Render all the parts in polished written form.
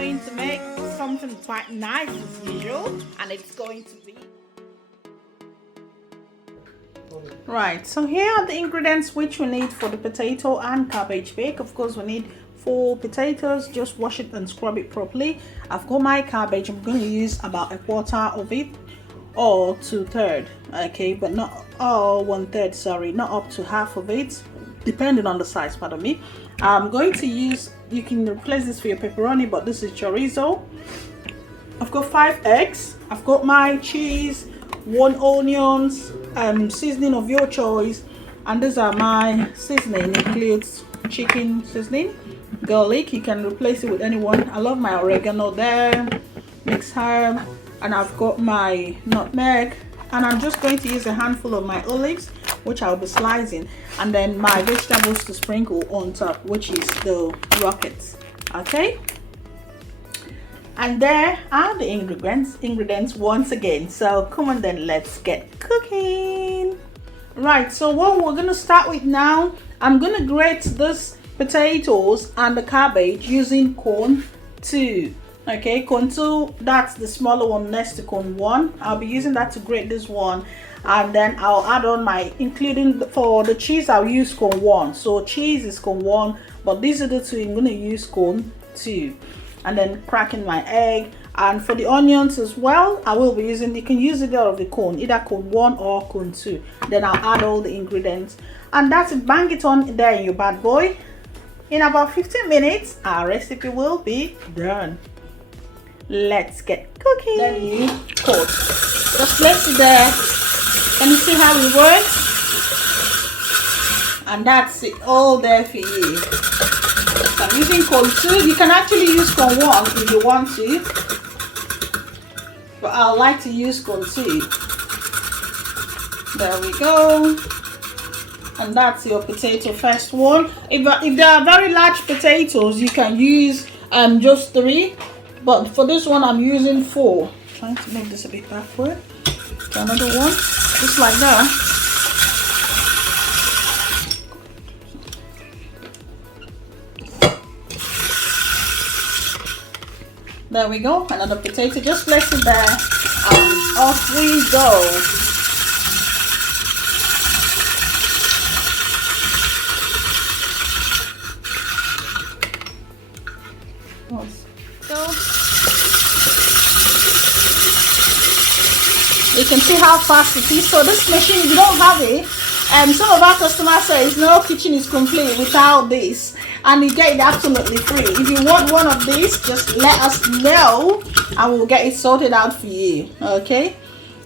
going to make something quite nice as usual, and it's going to be right. So here are the ingredients which we need for the potato and cabbage bake. Of course, we need 4 potatoes. Just wash it and scrub it properly. I've got my cabbage. I'm going to use about 1/4 of it, or 2/3, okay, but not 1/3, sorry, not up to half of it, depending on the size, pardon me. I'm going to use, you can replace this for your pepperoni, but this is chorizo. I've got 5 eggs. I've got my cheese, 1 onions, seasoning of your choice, and these are my seasoning. Includes chicken seasoning, garlic, you can replace it with anyone. I love my oregano there, mixed herb, and I've got my nutmeg, and I'm just going to use a handful of my olives, which I'll be slicing, and then my vegetables to sprinkle on top, which is the rockets. Okay, and there are the ingredients once again. So come on then, let's get cooking. Right, so what we're gonna start with now, I'm gonna grate this potatoes and the cabbage using cone 2. Okay, cone 2, that's the smaller one next to cone 1. I'll be using that to grate this one, and then I'll add on my, including for the cheese, I'll use cone 1. So cheese is cone 1, but these are the 2 I'm going to use cone 2. And then cracking my egg. And for the onions as well, I will be using, you can use it out of the cone, either cone 1 or cone 2. Then I'll add all the ingredients, and that's it. Bang it on there in your bad boy. In about 15 minutes our recipe will be done. Let's get cooking. Then you coat. Just place it there. Can you see how it works? And that's it, all there for you. So I'm using cone 2. You can actually use cone 1 if you want to, but I like to use cone 2. There we go. And that's your potato first one. If there are very large potatoes, you can use just 3. But for this one, I'm using 4. Trying to make this a bit backward. Another one, just like that. There we go. Another potato. Just place it there, and off we go. You can see how fast it is. So this machine, if you don't have it, some of our customers say no kitchen is complete without this, and you get it absolutely free. If you want one of these, just let us know and we'll get it sorted out for you. Okay,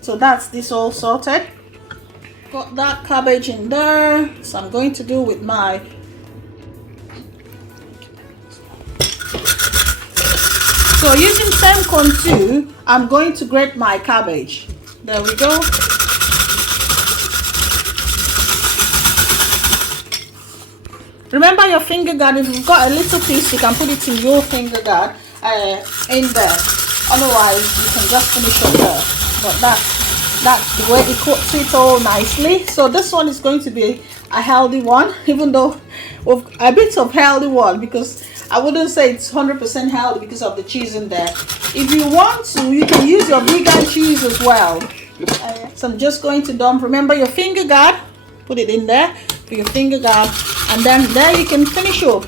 so that's this all sorted. Got that cabbage in there, so I'm going to do with my using same cone 2, I'm going to grate my cabbage. There we go. Remember your finger guard. If you've got a little piece, you can put it in your finger guard in there. Otherwise, you can just finish up there. But that's the way it coats it all nicely. So this one is going to be a healthy one, even though a bit of healthy one, because I wouldn't say it's 100% healthy because of the cheese in there. If you want to, you can use your vegan cheese as well. So I'm just going to dump. Remember your finger guard. Put it in there for your finger guard, and then there you can finish up.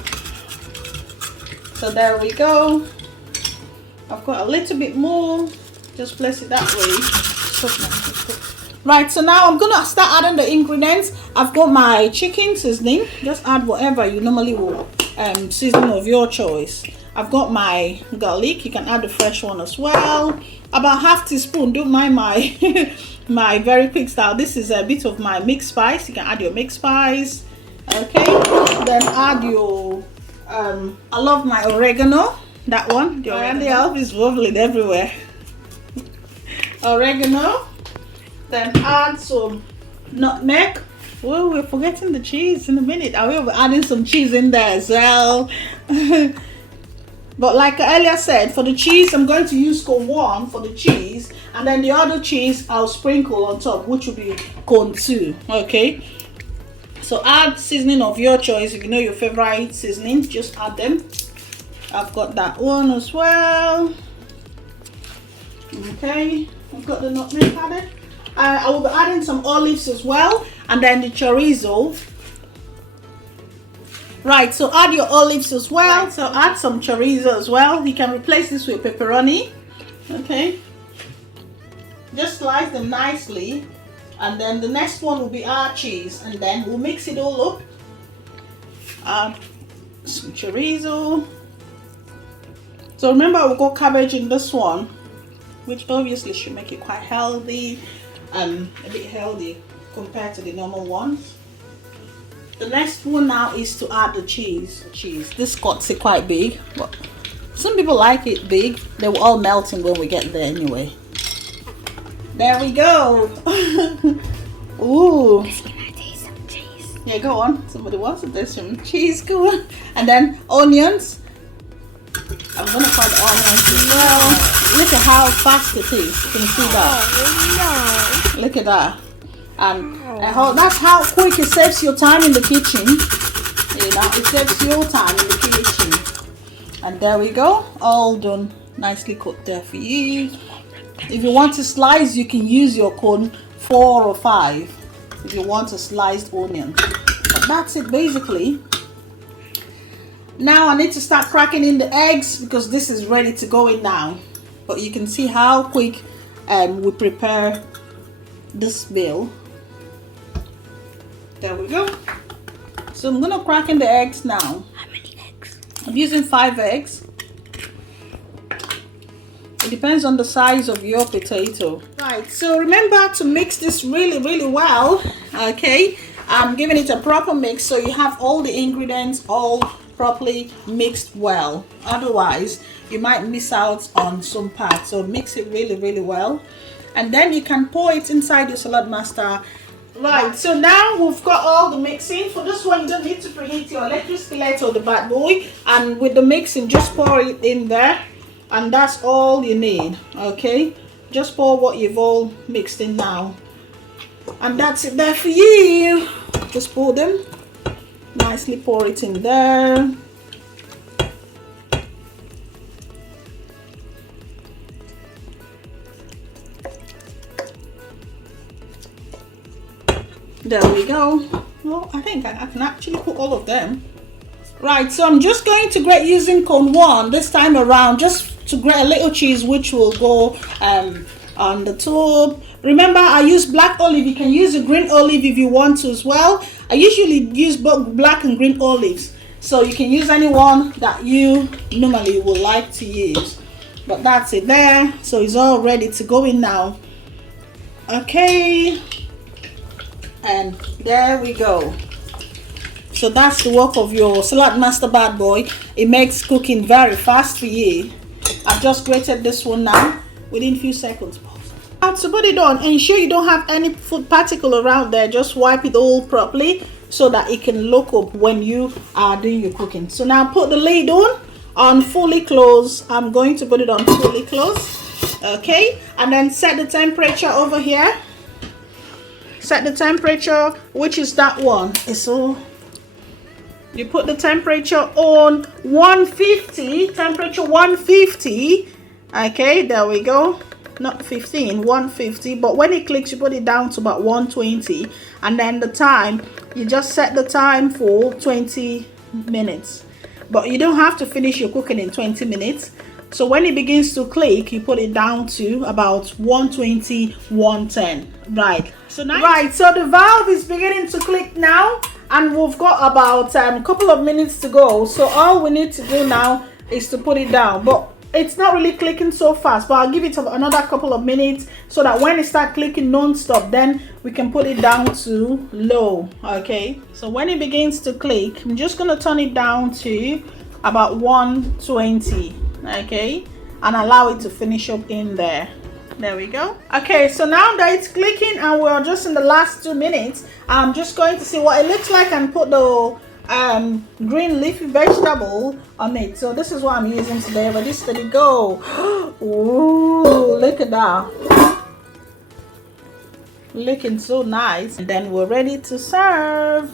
So there we go. I've got a little bit more. Just place it that way. Right, so now I'm gonna start adding the ingredients. I've got my chicken seasoning. Just add whatever you normally would. Seasoning of your choice. I've got my garlic. You can add the fresh one as well. About ½ teaspoon. Don't mind my my very quick style. This is a bit of my mixed spice. You can add your mixed spice. Okay, then add your I love my oregano. That one. The oregano is wobbling everywhere. Oregano. Then add some nutmeg. Oh, we're forgetting the cheese in a minute. I will be adding some cheese in there as well. But like I earlier said, for the cheese, I'm going to use cone 1 for the cheese, and then the other cheese I'll sprinkle on top, which will be cone 2. Okay, so add seasoning of your choice. If you know your favorite seasonings, just add them. I've got that one as well. Okay, I've got the nutmeg added. I will be adding some olives as well, and then the chorizo. Right, so add your olives as well. Right, so add some chorizo as well. You can replace this with pepperoni. Okay, just slice them nicely, and then the next one will be our cheese, and then we'll mix it all up. Add some chorizo. So remember, we've got cabbage in this one, which obviously should make it quite healthy, a bit healthy compared to the normal ones. The next one now is to add the cheese. This cuts it quite big, but some people like it big. They will all melting when we get there anyway. There we go. Ooh. Can I taste some cheese? Yeah, go on. Somebody wants to taste some cheese. Go on. And then onions. I'm gonna cut the onions as well. Look at how fast it is. You can see that. Oh, no. Look at that. And that's how quick it saves your time in the kitchen. You know, it saves your time in the kitchen. And there we go, all done, nicely cooked there for you. If you want to slice, you can use your cone 4 or 5 if you want a sliced onion. But that's it basically. Now I need to start cracking in the eggs because this is ready to go in now. But you can see how quick we prepare this meal. There we go. So I'm gonna crack in the eggs now. How many eggs? I'm using 5 eggs. It depends on the size of your potato. Right, so remember to mix this really well. Okay, I'm giving it a proper mix so you have all the ingredients all properly mixed well. Otherwise you might miss out on some parts, so mix it really well, and then you can pour it inside your Saladmaster. Right, so now we've got all the mixing. For this one, you don't need to preheat your electric skillet or the bad boy, and with the mixing, just pour it in there, and that's all you need. Okay, just pour what you've all mixed in now, and that's it there for you. Just pour them nicely, pour it in there. There we go. Well, I think I can actually put all of them. Right, so I'm just going to grate using cone 1 this time around, just to grate a little cheese which will go on the top. Remember, I use black olive. You can use a green olive if you want to as well. I usually use both black and green olives, so you can use any one that you normally would like to use. But that's it there, so it's all ready to go in now. Okay, and there we go. So that's the work of your Saladmaster bad boy. It makes cooking very fast for you. I've just grated this one now within a few seconds. To put it on, ensure you don't have any food particle around there. Just wipe it all properly so that it can lock up when you are doing your cooking. So now put the lid on fully closed. I'm going to put it on fully closed. Okay, and then set the temperature over here. Set the temperature, which is that one. So you put the temperature on 150, temperature 150. Okay, there we go. Not 15, 150, but when it clicks you put it down to about 120, and then the time, you just set the time for 20 minutes, but you don't have to finish your cooking in 20 minutes. So when it begins to click, you put it down to about 120, 110. Right, so now so the valve is beginning to click now, and we've got about a couple of minutes to go. So all we need to do now is to put it down, but it's not really clicking so fast, but I'll give it another couple of minutes so that when it starts clicking non-stop, then we can put it down to low. Okay, so when it begins to click, I'm just going to turn it down to about 120. Okay, and allow it to finish up in there. There we go. Okay, so now that it's clicking and we're just in the last 2 minutes, I'm just going to see what it looks like and put the green leafy vegetable on it. So this is what I'm using today. Ready, steady, go. Ooh, look at that, looking so nice. And then we're ready to serve.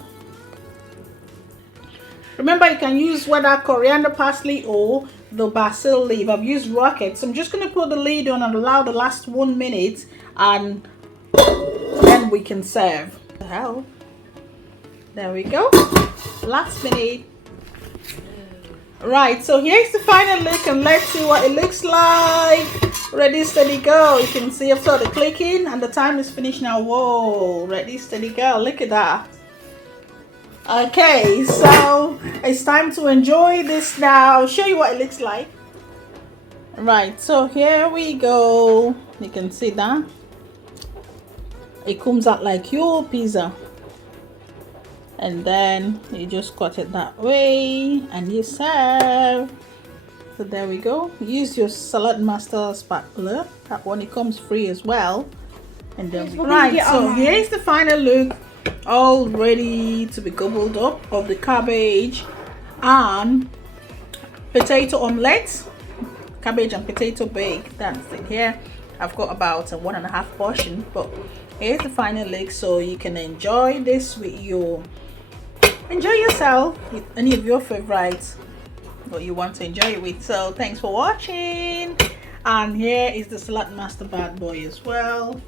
Remember, you can use whether coriander, parsley, or the basil leaf. I've used rocket, so I'm just going to put the lid on and allow the last 1 minute, and then we can serve. The hell, there we go. Last minute. Right, so here's the final look, and let's see what it looks like. Ready, steady, go. You can see I've started clicking and the time is finished now. Whoa, ready, steady, go. Look at that. Okay, so it's time to enjoy this now. I'll show you what it looks like. Right, so here we go. You can see that it comes out like your pizza, and then you just cut it that way and you serve. So there we go. Use your Saladmaster spatula. That one, it comes free as well. And then right, so here's the final look, all ready to be gobbled up, of the cabbage and potato omelette. Cabbage and potato bake. That's it. Here I've got about a 1.5 portion, but here's the final look, so you can enjoy this with your yourself with any of your favorites what you want to enjoy it with. So thanks for watching, and here is the Saladmaster bad boy as well.